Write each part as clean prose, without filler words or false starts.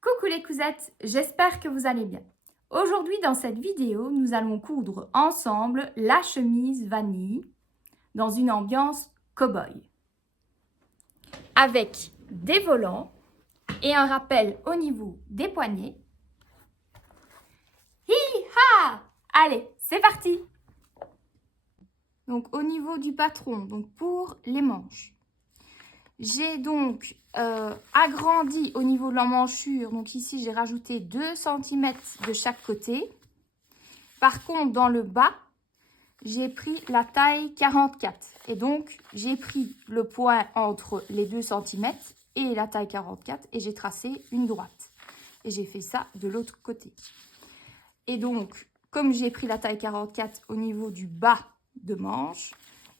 Coucou les cousettes, j'espère que vous allez bien. Aujourd'hui dans cette vidéo, nous allons coudre ensemble la chemise vanille dans une ambiance cow-boy. Avec des volants et un rappel au niveau des poignets. Hi-ha! Allez, c'est parti! Donc au niveau du patron, donc pour les manches, j'ai donc agrandi au niveau de l'emmanchure. Donc ici, j'ai rajouté 2 cm de chaque côté. Par contre, dans le bas, j'ai pris la taille 44. Et donc, j'ai pris le point entre les 2 cm et la taille 44 et j'ai tracé une droite. Et j'ai fait ça de l'autre côté. Et donc, comme j'ai pris la taille 44 au niveau du bas de manche,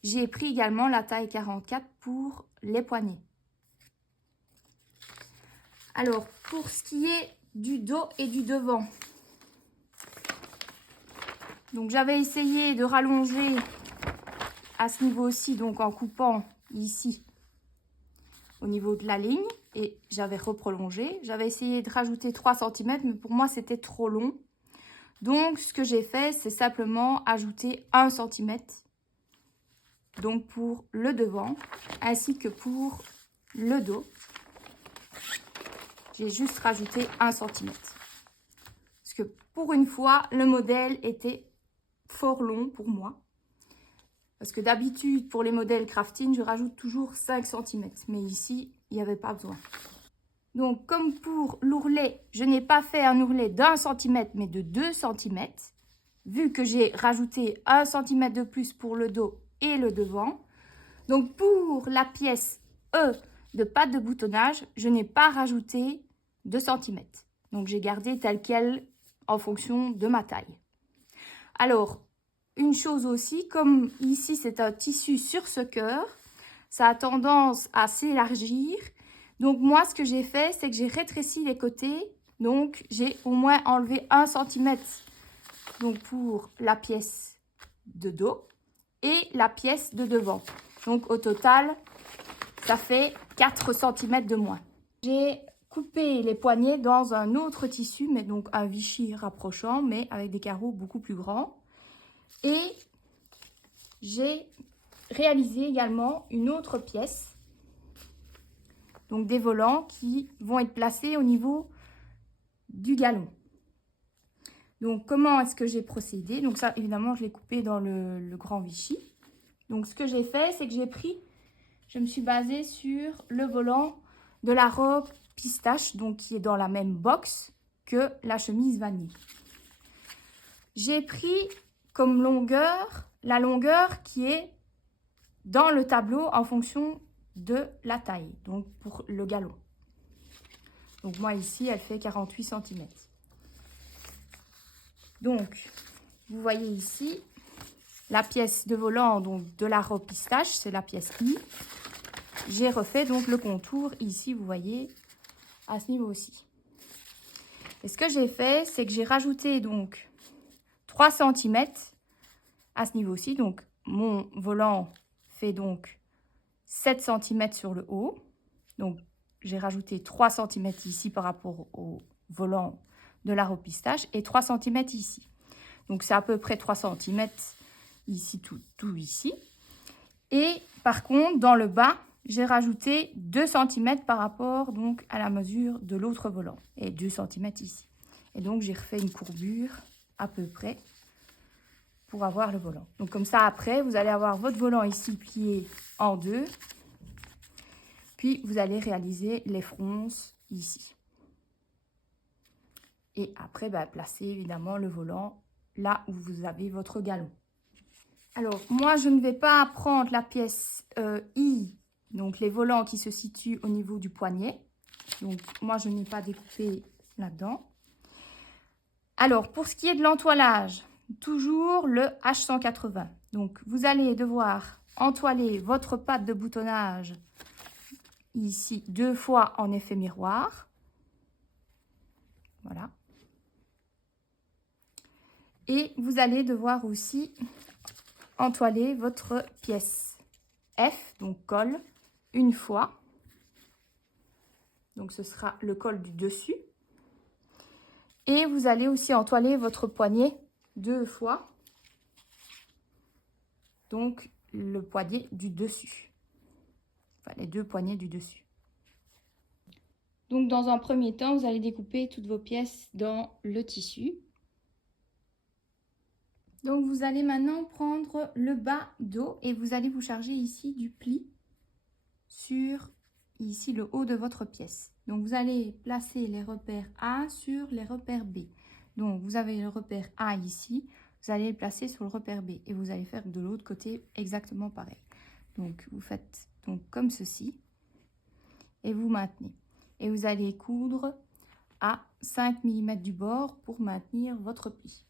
j'ai pris également la taille 44 pour les poignets. Alors, pour ce qui est du dos et du devant, donc j'avais essayé de rallonger à ce niveau-ci, donc en coupant ici au niveau de la ligne, et j'avais reprolongé. J'avais essayé de rajouter 3 cm, mais pour moi c'était trop long. Donc ce que j'ai fait, c'est simplement ajouter 1 cm, donc pour le devant, ainsi que pour le dos. J'ai juste rajouté 1 cm. Parce que pour une fois, le modèle était fort long pour moi. Parce que d'habitude, pour les modèles crafting, je rajoute toujours 5 cm. Mais ici, il n'y avait pas besoin. Donc, comme pour l'ourlet, je n'ai pas fait un ourlet d'1 cm, mais de 2 cm. Vu que j'ai rajouté 1 cm de plus pour le dos et le devant. Donc, pour la pièce E de patte de boutonnage, je n'ai pas rajouté 2 cm. Donc, j'ai gardé tel quel en fonction de ma taille. Alors, une chose aussi, comme ici c'est un tissu sur ce cœur, ça a tendance à s'élargir. Donc moi, ce que j'ai fait, c'est que j'ai rétréci les côtés. Donc j'ai au moins enlevé 1 cm donc pour la pièce de dos et la pièce de devant. Donc au total, ça fait 4 cm de moins. J'ai coupé les poignets dans un autre tissu, mais donc un Vichy rapprochant, mais avec des carreaux beaucoup plus grands. Et j'ai réalisé également une autre pièce, donc des volants qui vont être placés au niveau du galon. Donc comment est-ce que j'ai procédé? Donc ça évidemment je l'ai coupé dans le grand Vichy. Donc ce que j'ai fait, c'est que je me suis basée sur le volant de la robe pistache, donc qui est dans la même box que la chemise vanille. J'ai pris comme longueur la longueur qui est dans le tableau en fonction de la taille, donc pour le galon. Donc moi ici, elle fait 48 cm. Donc, vous voyez ici, la pièce de volant donc, de la robe pistache, c'est la pièce I. J'ai refait donc le contour ici, vous voyez, à ce niveau-ci. Et ce que j'ai fait, c'est que j'ai rajouté donc 3 cm à ce niveau-ci. Donc, mon volant fait donc 7 cm sur le haut. Donc, j'ai rajouté 3 cm ici par rapport au volant de la robe pistache et 3 cm ici. Donc, c'est à peu près 3 cm ici, tout ici. Et par contre, dans le bas, j'ai rajouté 2 cm par rapport donc, à la mesure de l'autre volant et 2 cm ici. Et donc, j'ai refait une courbure à peu près pour avoir le volant. Donc, comme ça, après, vous allez avoir votre volant ici plié en deux. Puis, vous allez réaliser les fronces ici. Et après, placer évidemment le volant là où vous avez votre galon. Alors, moi, je ne vais pas prendre la pièce I, donc les volants qui se situent au niveau du poignet. Donc, moi, je n'ai pas découpé là-dedans. Alors, pour ce qui est de l'entoilage, toujours le H180. Donc, vous allez devoir entoiler votre patte de boutonnage ici 2 fois en effet miroir. Voilà. Et vous allez devoir aussi entoiler votre pièce F, donc col, une fois. Donc ce sera le col du dessus. Et vous allez aussi entoiler votre poignet 2 fois. Donc, le poignet du dessus. Enfin, les 2 poignets du dessus. Donc, dans un premier temps, vous allez découper toutes vos pièces dans le tissu. Donc, vous allez maintenant prendre le bas dos et vous allez vous charger ici du pli sur ici le haut de votre pièce. Donc, vous allez placer les repères A sur les repères B. Donc, vous avez le repère A ici, vous allez le placer sur le repère B et vous allez faire de l'autre côté exactement pareil. Donc, vous faites donc comme ceci et vous maintenez. Et vous allez coudre à 5 mm du bord pour maintenir votre pli.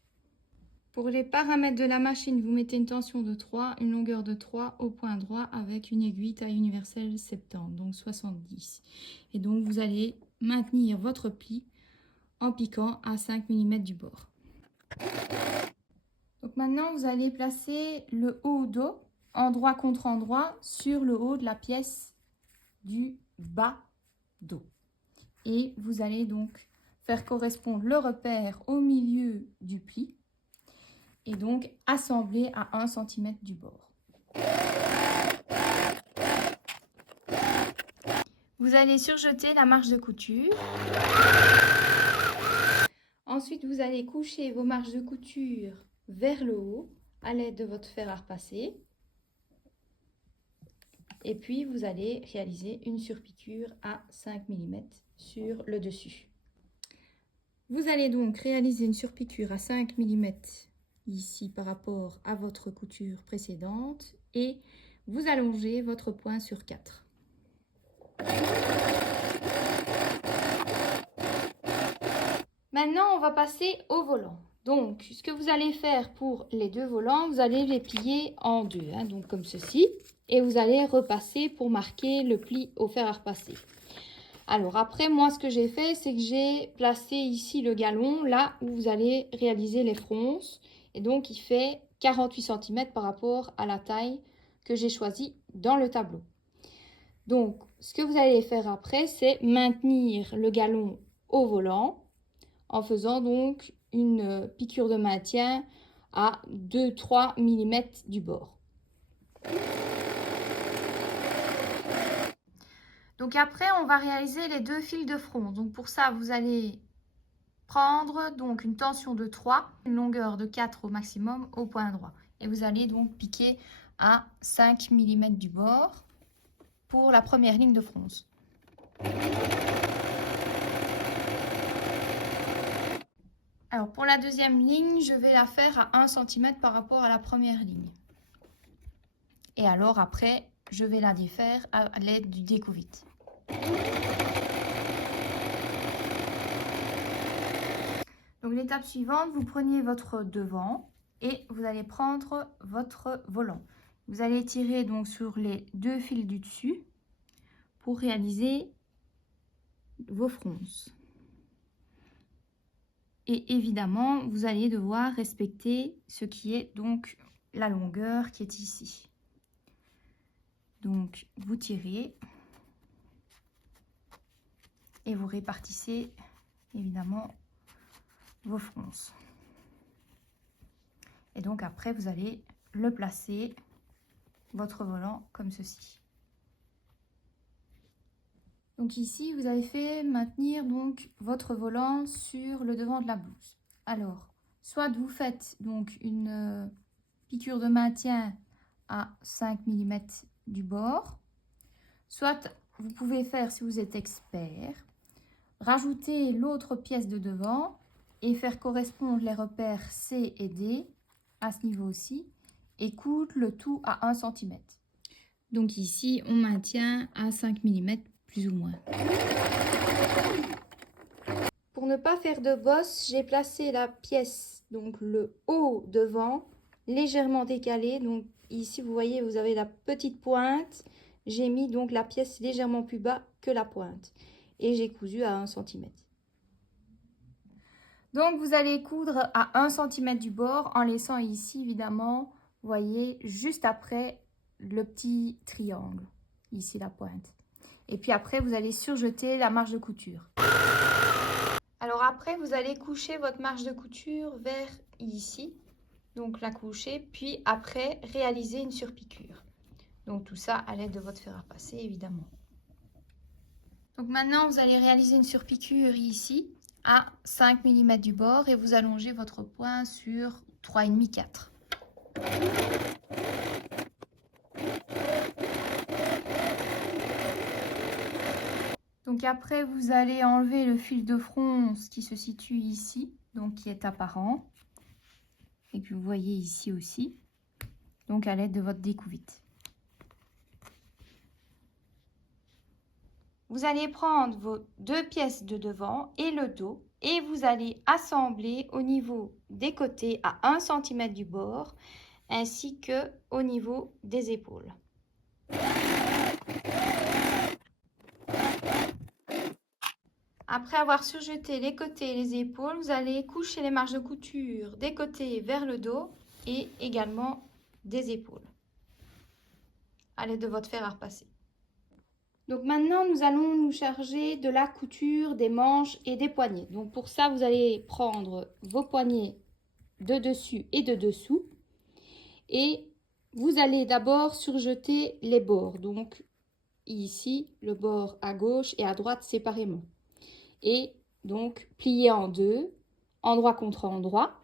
Pour les paramètres de la machine, vous mettez une tension de 3, une longueur de 3 au point droit avec une aiguille taille universelle 70, donc 70. Et donc, vous allez maintenir votre pli en piquant à 5 mm du bord. Donc maintenant, vous allez placer le haut dos, endroit contre endroit, sur le haut de la pièce du bas dos. Et vous allez donc faire correspondre le repère au milieu du pli. Et donc assembler à 1 cm du bord. Vous allez surjeter la marge de couture. Ensuite, vous allez coucher vos marges de couture vers le haut à l'aide de votre fer à repasser. Et puis, vous allez réaliser une surpiqûre à 5 mm sur le dessus. Vous allez donc réaliser une surpiqûre à 5 mm ici par rapport à votre couture précédente et vous allongez votre point sur 4. Maintenant, on va passer au volant. Donc, ce que vous allez faire pour les 2 volants, vous allez les plier en 2, donc comme ceci. Et vous allez repasser pour marquer le pli au fer à repasser. Alors après, moi, ce que j'ai fait, c'est que j'ai placé ici le galon, là où vous allez réaliser les fronces. Et donc, il fait 48 cm par rapport à la taille que j'ai choisie dans le tableau. Donc, ce que vous allez faire après, c'est maintenir le galon au volant en faisant donc une piqûre de maintien à 2-3 mm du bord. Donc après, on va réaliser les 2 fils de front. Donc pour ça, vous allez prendre donc une tension de 3, une longueur de 4 au maximum au point droit. Et vous allez donc piquer à 5 mm du bord pour la première ligne de fronce. Alors pour la deuxième ligne, je vais la faire à 1 cm par rapport à la première ligne. Et alors après, je vais la défaire à l'aide du découvite. Donc l'étape suivante, vous prenez votre devant et vous allez prendre votre volant. Vous allez tirer donc sur les 2 fils du dessus pour réaliser vos fronces. Et évidemment, vous allez devoir respecter ce qui est donc la longueur qui est ici. Donc vous tirez et vous répartissez évidemment vos fronces. Et donc après, vous allez le placer, votre volant, comme ceci. Donc ici, vous avez fait maintenir donc votre volant sur le devant de la blouse. Alors, soit vous faites donc une piqûre de maintien à 5 mm du bord, soit vous pouvez faire, si vous êtes expert, rajouter l'autre pièce de devant et faire correspondre les repères C et D à ce niveau aussi et coudre le tout à 1 cm. Donc ici, on maintient à 5 mm plus ou moins. Pour ne pas faire de bosse, j'ai placé la pièce, donc le haut devant, légèrement décalé. Donc ici, vous voyez, vous avez la petite pointe. J'ai mis donc la pièce légèrement plus bas que la pointe. Et j'ai cousu à 1 cm. Donc vous allez coudre à 1 cm du bord en laissant ici, évidemment, vous voyez, juste après le petit triangle. Ici la pointe. Et puis après, vous allez surjeter la marge de couture. Alors après, vous allez coucher votre marge de couture vers ici. Donc la coucher, puis après réaliser une surpiqûre. Donc tout ça à l'aide de votre fer à repasser, évidemment. Donc maintenant, vous allez réaliser une surpiqûre ici à 5 mm du bord et vous allongez votre point sur 3,5-4. Donc après, vous allez enlever le fil de fronce qui se situe ici, donc qui est apparent, et que vous voyez ici aussi, donc à l'aide de votre découvite. Vous allez prendre vos 2 pièces de devant et le dos et vous allez assembler au niveau des côtés à 1 cm du bord ainsi que au niveau des épaules. Après avoir surjeté les côtés et les épaules, vous allez coucher les marges de couture des côtés vers le dos et également des épaules à l'aide de votre fer à repasser. Donc maintenant, nous allons nous charger de la couture des manches et des poignets. Donc pour ça, vous allez prendre vos poignets de dessus et de dessous. Et vous allez d'abord surjeter les bords. Donc ici, le bord à gauche et à droite séparément. Et donc plier en deux, endroit contre endroit.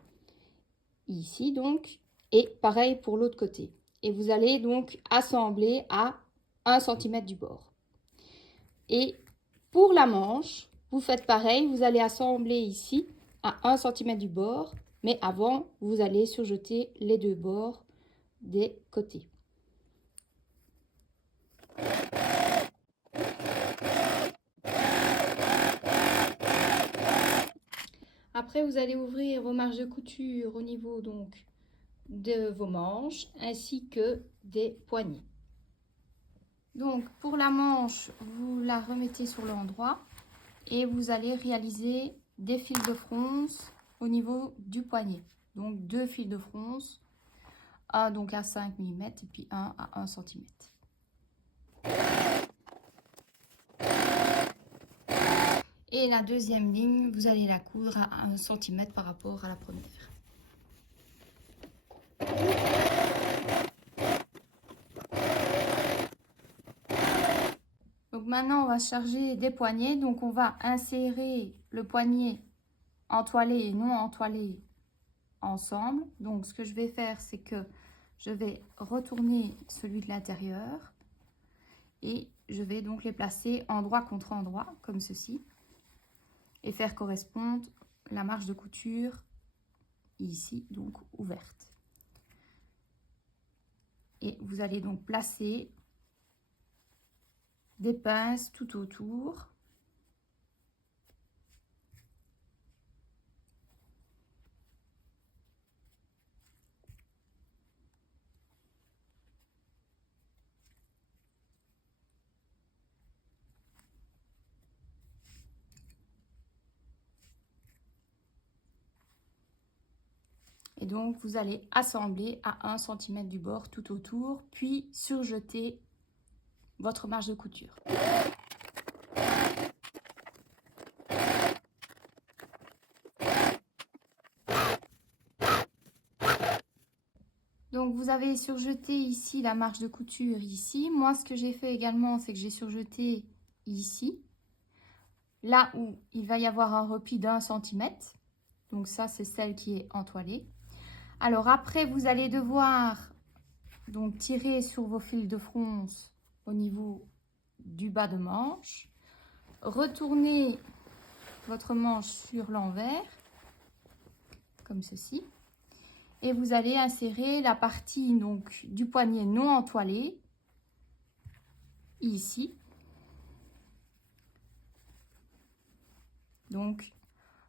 Ici donc. Et pareil pour l'autre côté. Et vous allez donc assembler à 1 cm du bord. Et pour la manche, vous faites pareil, vous allez assembler ici à 1 cm du bord, mais avant, vous allez surjeter les deux bords des côtés. Après, vous allez ouvrir vos marges de couture au niveau donc de vos manches ainsi que des poignets. Donc pour la manche, vous la remettez sur l'endroit et vous allez réaliser des fils de fronce au niveau du poignet. Donc 2 fils de fronce, un donc à 5 mm et puis un à 1 cm. Et la deuxième ligne, vous allez la coudre à 1 cm par rapport à la première. Donc maintenant, on va charger des poignets. Donc on va insérer le poignet entoilé et non entoilé ensemble. Donc ce que je vais faire, c'est que je vais retourner celui de l'intérieur et je vais donc les placer endroit contre endroit comme ceci et faire correspondre la marge de couture ici donc ouverte. Et vous allez donc placer des pinces tout autour. Et donc, vous allez assembler à 1 cm du bord tout autour, puis surjeter votre marge de couture. Donc, vous avez surjeté ici la marge de couture ici. Moi, ce que j'ai fait également, c'est que j'ai surjeté ici, là où il va y avoir un repli d'1 cm. Donc ça, c'est celle qui est entoilée. Alors après, vous allez devoir donc tirer sur vos fils de fronce au niveau du bas de manche, retourner votre manche sur l'envers comme ceci et vous allez insérer la partie donc du poignet non entoilé ici. Donc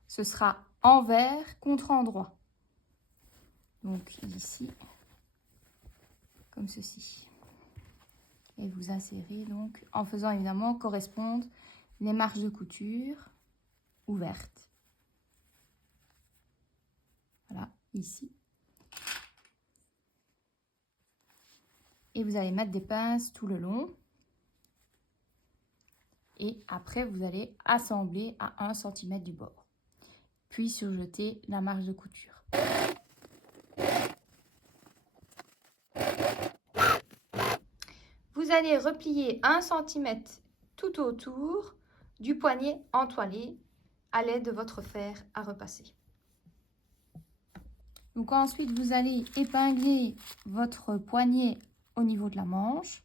ce sera envers contre endroit. Donc ici comme ceci. Et vous insérez donc en faisant évidemment correspondre les marges de couture ouvertes. Voilà, ici. Et vous allez mettre des pinces tout le long. Et après, vous allez assembler à 1 cm du bord. puis surjeter la marge de couture. Vous allez replier 1 cm tout autour du poignet entoilé à l'aide de votre fer à repasser. Donc ensuite, vous allez épingler votre poignet au niveau de la manche.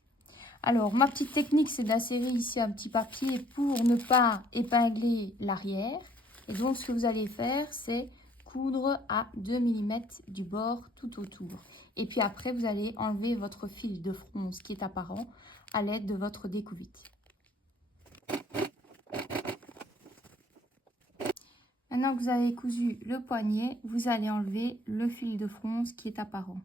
Alors, ma petite technique, c'est d'insérer ici un petit papier pour ne pas épingler l'arrière. Et donc, ce que vous allez faire, c'est coudre à 2 mm du bord tout autour. Et puis après, vous allez enlever votre fil de fronce qui est apparent à l'aide de votre découvite. Maintenant que vous avez cousu le poignet, vous allez enlever le fil de fronce qui est apparent.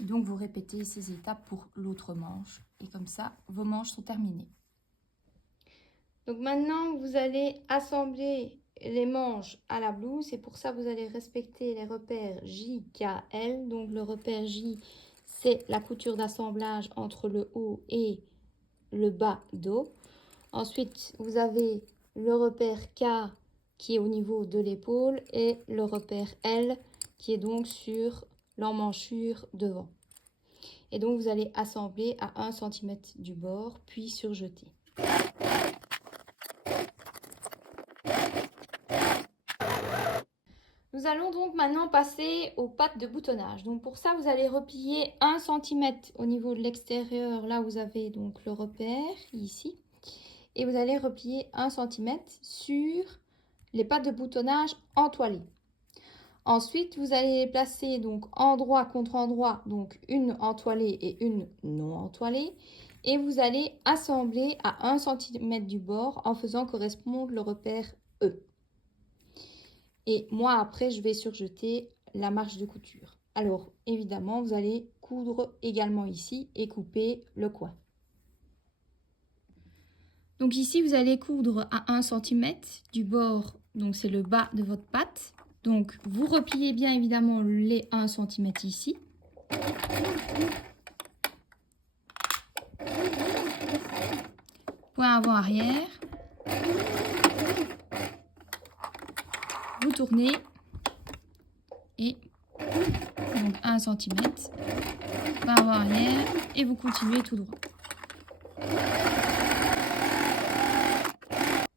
Donc vous répétez ces étapes pour l'autre manche et comme ça vos manches sont terminées. Donc maintenant vous allez assembler les manches à la blouse et pour ça vous allez respecter les repères J, K, L. Donc le repère J, c'est la couture d'assemblage entre le haut et le bas dos. Ensuite vous avez le repère K qui est au niveau de l'épaule et le repère L qui est donc sur l'emmanchure devant. Et donc, vous allez assembler à 1 cm du bord, puis surjeter. Nous allons donc maintenant passer aux pattes de boutonnage. Donc, pour ça, vous allez replier 1 cm au niveau de l'extérieur. Là, vous avez donc le repère, ici. Et vous allez replier 1 cm sur les pattes de boutonnage entoilées. Ensuite, vous allez les placer donc endroit contre endroit, donc une entoilée et une non entoilée. Et vous allez assembler à 1 cm du bord en faisant correspondre le repère E. Et moi, après, je vais surjeter la marge de couture. Alors, évidemment, vous allez coudre également ici et couper le coin. Donc ici, vous allez coudre à 1 cm du bord, donc c'est le bas de votre patte. Donc, vous repliez bien évidemment les 1 cm ici. Point avant-arrière. Vous tournez et donc 1 cm. Point avant-arrière et vous continuez tout droit.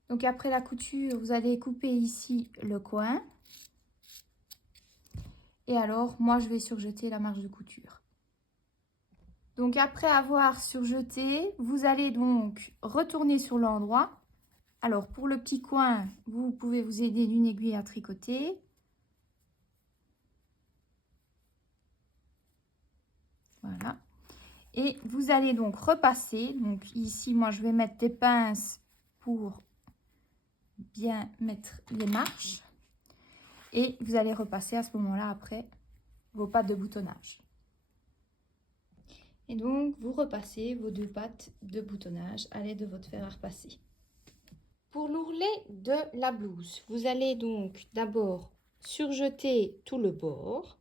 Donc, après la couture, vous allez couper ici le coin. Et alors, moi, je vais surjeter la marge de couture. Donc, après avoir surjeté, vous allez donc retourner sur l'endroit. Alors, pour le petit coin, vous pouvez vous aider d'une aiguille à tricoter. Voilà. Et vous allez donc repasser. Donc, ici, moi, je vais mettre des pinces pour bien mettre les marches. Et vous allez repasser à ce moment-là après vos pattes de boutonnage. Et donc, vous repassez vos 2 pattes de boutonnage à l'aide de votre fer à repasser. Pour l'ourlet de la blouse, vous allez donc d'abord surjeter tout le bord.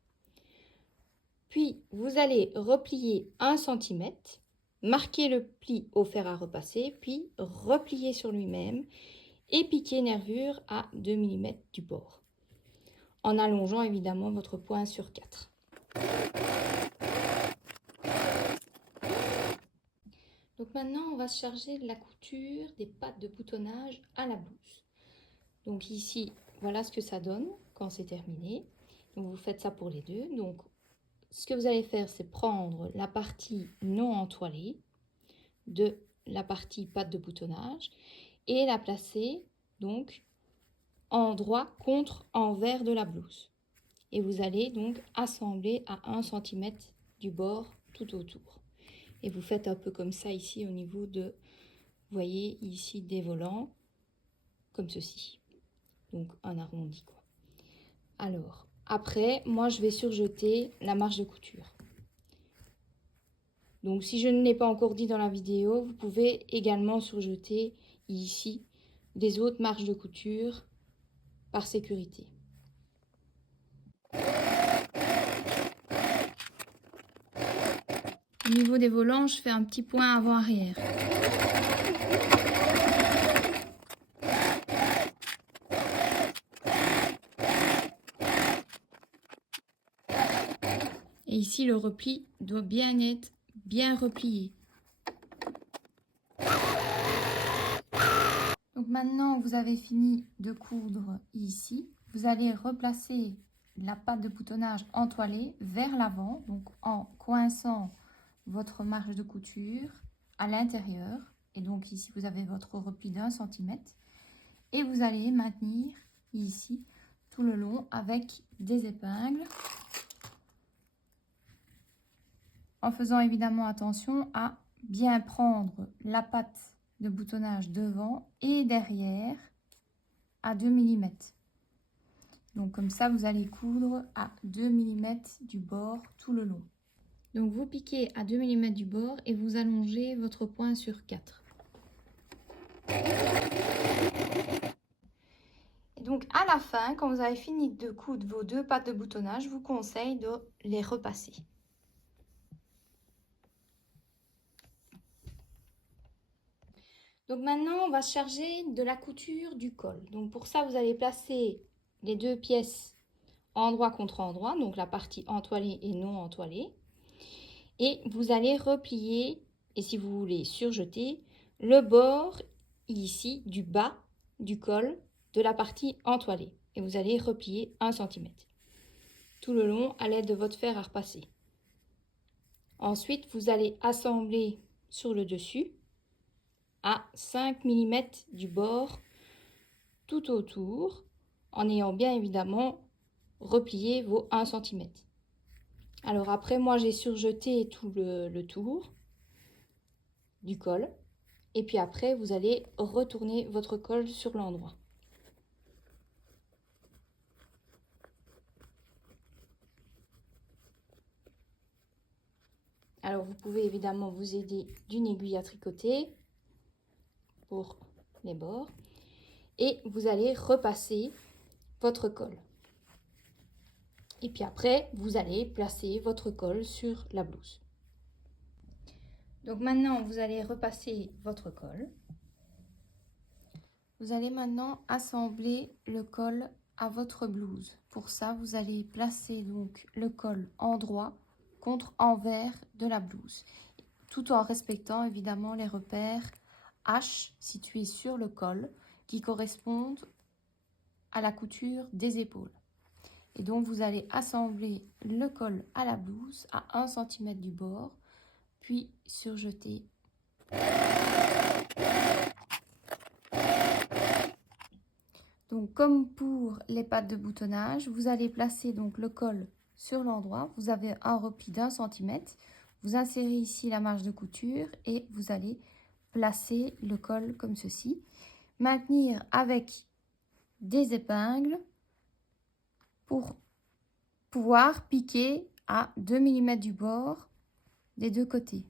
Puis, vous allez replier 1 cm, marquer le pli au fer à repasser, puis replier sur lui-même et piquer nervure à 2 mm du bord, en allongeant évidemment votre point sur 4. Donc maintenant, on va se charger de la couture des pattes de boutonnage à la blouse. Donc ici, voilà ce que ça donne quand c'est terminé. Donc vous faites ça pour les deux. Donc ce que vous allez faire, c'est prendre la partie non entoilée de la partie patte de boutonnage et la placer donc endroit contre envers de la blouse. Et vous allez donc assembler à 1 cm du bord tout autour. Et vous faites un peu comme ça ici au niveau de, vous voyez ici des volants, comme ceci. Donc un arrondi quoi. Alors, après, moi je vais surjeter la marge de couture. Donc si je ne l'ai pas encore dit dans la vidéo, vous pouvez également surjeter ici des autres marges de couture par sécurité. Au niveau des volants, je fais un petit point avant-arrière. Et ici, le repli doit bien être bien replié. Donc maintenant, vous avez fini de coudre ici. Vous allez replacer la patte de boutonnage entoilée vers l'avant, donc en coinçant votre marge de couture à l'intérieur. Et donc ici, vous avez votre repli d'1 cm. Et vous allez maintenir ici tout le long avec des épingles. En faisant évidemment attention à bien prendre la patte de boutonnage devant et derrière à 2 mm. Donc comme ça, vous allez coudre à 2 mm du bord tout le long. Donc vous piquez à 2 mm du bord et vous allongez votre point sur 4. Et donc à la fin, quand vous avez fini de coudre vos 2 pattes de boutonnage, je vous conseille de les repasser. Donc maintenant, on va se charger de la couture du col. Donc pour ça, vous allez placer les 2 pièces endroit contre endroit, donc la partie entoilée et non entoilée. Et vous allez replier, et si vous voulez surjeter, le bord ici du bas du col de la partie entoilée. Et vous allez replier 1 cm tout le long à l'aide de votre fer à repasser. Ensuite, vous allez assembler sur le dessus à 5 mm du bord tout autour, en ayant bien évidemment replié vos 1 cm. Alors après, moi j'ai surjeté tout le tour du col. Et puis après, vous allez retourner votre col sur l'endroit. Alors vous pouvez évidemment vous aider d'une aiguille à tricoter pour les bords. Et vous allez repasser votre col. Et puis après, vous allez placer votre col sur la blouse. Donc maintenant, vous allez repasser votre col. Vous allez maintenant assembler le col à votre blouse. Pour ça, vous allez placer donc le col endroit contre envers de la blouse, tout en respectant évidemment les repères H situés sur le col qui correspondent à la couture des épaules. Et donc vous allez assembler le col à la blouse à 1 cm du bord, puis surjeter. Donc comme pour les pattes de boutonnage, vous allez placer donc le col sur l'endroit. Vous avez un repli d'1 cm. Vous insérez ici la marge de couture et vous allez placer le col comme ceci. Maintenir avec des épingles pour pouvoir piquer à 2 mm du bord des deux côtés.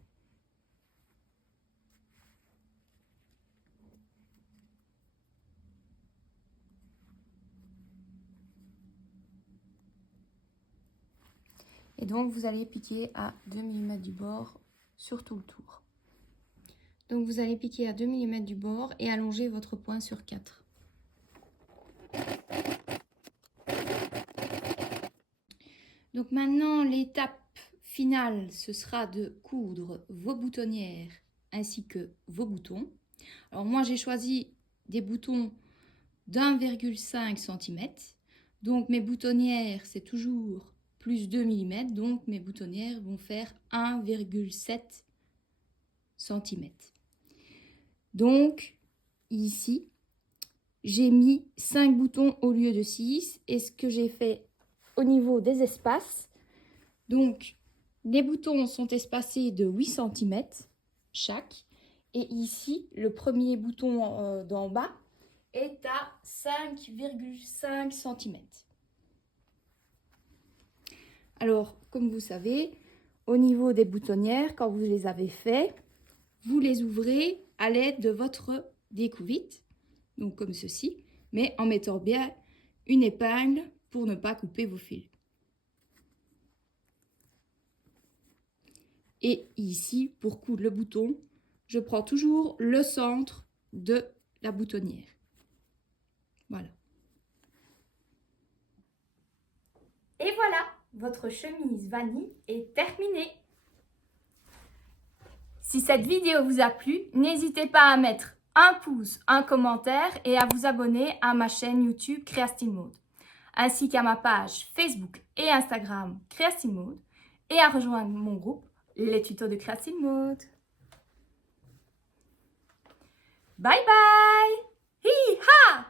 Et donc vous allez piquer à 2 mm du bord sur tout le tour. Donc vous allez piquer à 2 mm du bord et allonger votre point sur 4. Donc maintenant, l'étape finale, ce sera de coudre vos boutonnières ainsi que vos boutons. Alors moi, j'ai choisi des boutons d'1,5 cm. Donc mes boutonnières, c'est toujours plus 2 mm. Donc mes boutonnières vont faire 1,7 cm. Donc ici, j'ai mis 5 boutons au lieu de 6. Et ce que j'ai fait au niveau des espaces, donc les boutons sont espacés de 8 cm chaque. Et ici, le premier bouton d'en bas est à 5,5 cm. Alors, comme vous savez, au niveau des boutonnières, quand vous les avez fait, vous les ouvrez à l'aide de votre découvite, donc comme ceci, mais en mettant bien une épingle pour ne pas couper vos fils. Et ici, pour coudre le bouton, je prends toujours le centre de la boutonnière. Voilà. Et voilà, votre chemise vanille est terminée. Si cette vidéo vous a plu, n'hésitez pas à mettre un pouce, un commentaire et à vous abonner à ma chaîne YouTube Créastyle Mode, ainsi qu'à ma page Facebook et Instagram Créastyle Mode et à rejoindre mon groupe Les Tutos de Créastyle Mode. Bye bye! Hi-ha!